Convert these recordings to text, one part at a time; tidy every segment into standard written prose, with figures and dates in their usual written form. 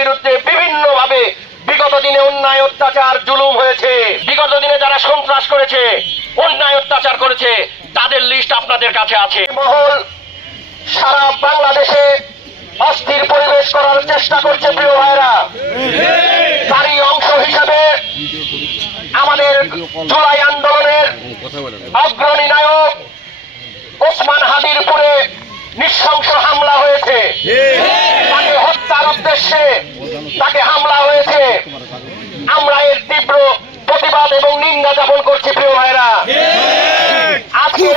বিরুদ্ধে বিভিন্নভাবে বিগত দিনে অন্যায় অত্যাচার জুলুম হয়েছে। বিগত দিনে যারা সন্ত্রাস করেছে, অন্যায় অত্যাচার করেছে, তাদের লিস্ট আপনাদের কাছে আছে। মহল সারা বাংলাদেশে অস্থির পরিবেশ করার চেষ্টা করছে প্রিয় ভাইরা। তারই অংশ হিসেবে আমাদের জুলাই আন্দোলনের অগ্রণী নায়ক ওসমান হাদির উপরে নৃশংস হামলা হয়েছে। তাকে হত্যার উদ্দেশ্যে তাকে হামলা হয়েছে। আমরা এর তীব্র প্রতিবাদ এবং নিন্দা জ্ঞাপন করছি প্রিয় ভাইরা। আজকে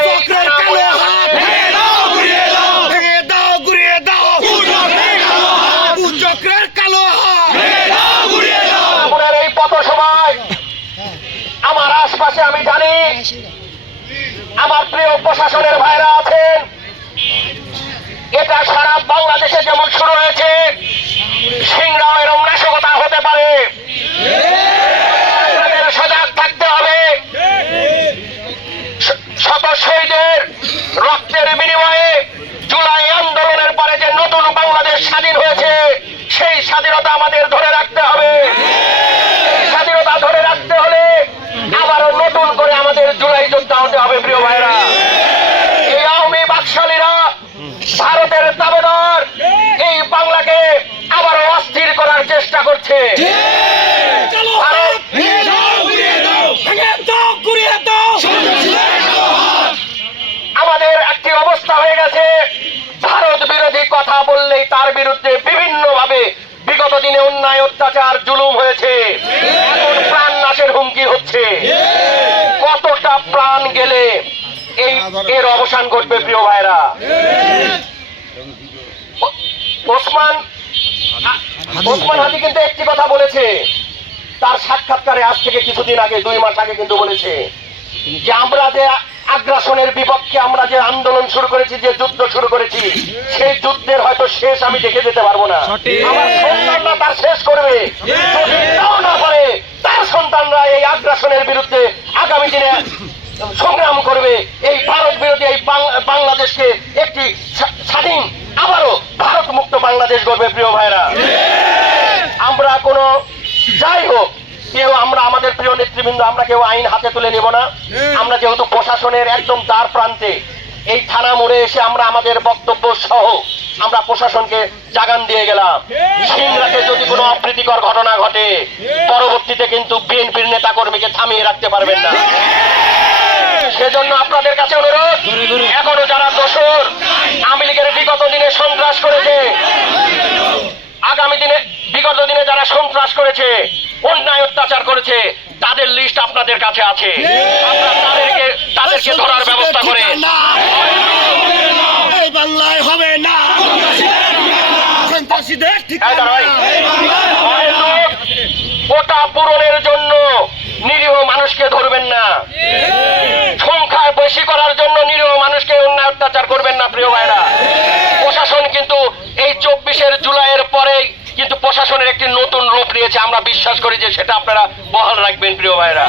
এই পথসভায় আমার আশপাশে আমি জানি আমার প্রিয় প্রশাসনের ভাইরা আছেন। এটা সারা বাংলাদেশে যেমন শুরু হয়েছে, সিংড়াও এরকম নাশকতা হতে পারে। সজাগ থাকতে হবে। শত শহীদের রক্তের বিনিময়ে জুলাই আন্দোলনের পরে যে নতুন বাংলাদেশ স্বাধীন হয়েছে, সেই স্বাধীনতা আমাদের ধরে রাখতে হবে। এই স্বাধীনতা ধরে রাখতে হলে আবারও নতুন করে আমাদের জুলাই যোদ্ধা হতে হবে প্রিয় ভাইরা। এই আওয়ামী বাকশালীরা ভারতের দাবেদার এই বাংলাকে আবারও অস্থির করার চেষ্টা করছে। আমাদের একটি অবস্থা হয়ে গেছে, ভারত বিরোধী কথা বললেই তার বিরুদ্ধে বিভিন্নভাবে বিগত দিনে অন্যায় অত্যাচার জুলুম হয়েছে। এখন প্রাণ নাশের হুমকি হচ্ছে। কতটা প্রাণ গেলে এর অবসান ঘটবে প্রিয় ভাইরা? ওসমান হাদি কিন্তু একটি কথা বলেছে তার সাক্ষাৎকারে, আজ থেকে কিছুদিন আগে, 2 মাস আগে কিন্তু বলেছে যে আমরা যে আগ্রাসনের বিপক্ষে আমরা যে আন্দোলন শুরু করেছি, যে যুদ্ধ শুরু করেছি, সেই যুদ্ধের হয়তো শেষ আমি দেখে যেতে পারবো না। আমার সন্তানরা তার শেষ করবে। যদি তাও না পারে, তার সন্তানরা এই আগ্রাসনের বিরুদ্ধে আগামী দিনে সংগ্রাম করবে। এই ভারত বিরোধী এই বাংলাদেশকে একটি স্বাধীন, আবারও ভারত মুক্ত বাংলাদেশ গড়বে প্রিয় ভাইরা। আমরা কোনো যাই হোক, কেউ আমরা আমাদের প্রিয় নেতৃবৃন্দ আমরা কেউ আইন হাতে তুলে নেব না। আমরা যেহেতু প্রশাসনের একদম দ্বার প্রান্তে, এই থানা মোড়ে এসে আমরা আমাদের বক্তব্য সহ আমরা প্রশাসনকে জাগান দিয়ে গেলাম। সিংড়াতে যদি কোনো অপ্রীতিকর ঘটনা ঘটে, পরবর্তীতে কিন্তু বিএনপির নেতা কর্মীকে থামিয়ে রাখতে পারবেন না। সেজন্য আপনাদের কাছে অনুরোধ, এখনো যারা দোষর, আওয়ামী লীগের বিগত দিনে সন্ত্রাস করেছে, আগামী দিনে বিগত দিনে যারা সন্ত্রাস করেছে, অন্যায় অত্যাচার করেছে, তাদের লিস্ট আপনাদের কাছে আছে। আপনারা তাদেরকে ধরার ব্যবস্থা করে। বাংলায় হবে না সন্ত্রাসীদের ঠিকানা। কোটা পূরণের জন্য নিরীহ মানুষকে ধরবেন না, সংখ্যায় বেশি করার জন্য নিরীহ মানুষকে অন্যায় অত্যাচার করবেন না প্রিয় ভাইরা। প্রশাসন কিন্তু এই 24 জুলাইয়ের পরেই কিন্তু প্রশাসনের একটি নতুন রূপ নিয়েছে। আমরা বিশ্বাস করি যে সেটা আপনারা বহাল রাখবেন প্রিয় ভাইরা।